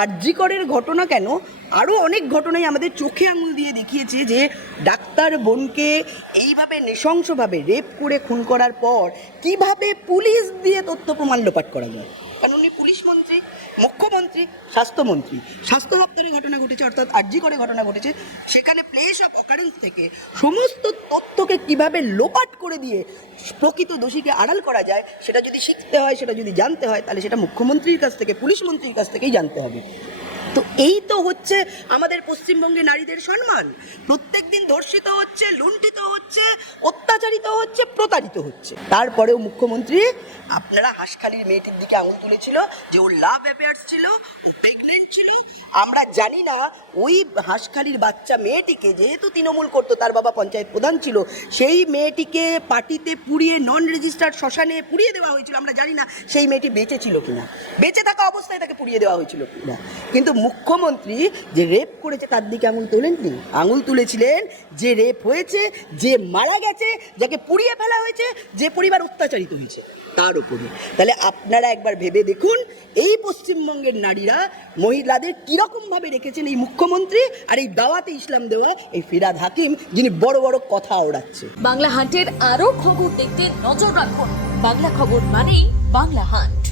আরজি করের ঘটনা কেন, আরও অনেক ঘটনাই আমাদের চোখে আঙুল দিয়ে দেখিয়েছে যে ডাক্তার বোনকে এইভাবে নৃশংসভাবে রেপ করে খুন করার পর কিভাবে পুলিশ দিয়ে তথ্য প্রমাণ লোপাট করা যায়। কারণ উনি পুলিশ মন্ত্রী, মুখ্যমন্ত্রী, স্বাস্থ্যমন্ত্রী, স্বাস্থ্য দপ্তরে ঘটনা ঘটেছে, অর্থাৎ আরজি করে ঘটনা ঘটেছে, সেখানে প্লেস অফ অকারেন্স থেকে সমস্ত তথ্যকে কিভাবে লোপাট করে দিয়ে প্রকৃত দোষীকে আড়াল করা যায় সেটা যদি শিখতে হয়, সেটা যদি জানতে হয়, তাহলে সেটা মুখ্যমন্ত্রীর কাছ থেকে, পুলিশ মন্ত্রীর কাছ থেকেই জানতে হবে। তো এই তো হচ্ছে আমাদের পশ্চিমবঙ্গে নারীদের সম্মান। প্রত্যেক দিন ধর্ষিত হচ্ছে, লুণ্ঠিত হচ্ছে, অত্যাচারিত হচ্ছে, প্রতারিত হচ্ছে। তারপরেও মুখ্যমন্ত্রী আপনারা হাঁসখালির মেয়েটির দিকে আঙুল তুলেছিল যে ওর লাভ অ্যাফেয়ার্স ছিল, ও প্রেগনেন্ট ছিল। আমরা জানি না ওই হাঁসখালির বাচ্চা মেয়েটিকে, যেহেতু তৃণমূল করতো, তার বাবা পঞ্চায়েত প্রধান ছিল, সেই মেয়েটিকে পার্টিতে পুড়িয়ে নন রেজিস্টার্ড শ্মশানে পুড়িয়ে দেওয়া হয়েছিল। আমরা জানি না সেই মেয়েটি বেঁচে ছিল কিনা, বেঁচে থাকা অবস্থায় তাকে পুড়িয়ে দেওয়া হয়েছিল কিনা। কিন্তু মুখ্যমন্ত্রী যে রেপ করেছে তার দিকে আঙুল তোলেননি, আঙুল তুলেছিলেন যে রেপ হয়েছে, যে মারা গেছে, যাকে পুড়িয়ে ফেলা হয়েছে, যে পরিবার অত্যাচারিত হয়েছে তার উপরে। তাহলে আপনারা একবার ভেবে দেখুন এই পশ্চিমবঙ্গের নারীরা মহিলাদের কীরকমভাবে রেখেছেন এই মুখ্যমন্ত্রী আর এই দাওয়াতে ইসলাম দেওয়া এই ফিরহাদ হাকিম, যিনি বড় বড় কথা ওড়াচ্ছে। বাংলা হান্টের আরও খবর দেখতে নজর রাখুন। বাংলা খবর মানেই বাংলা হান্ট।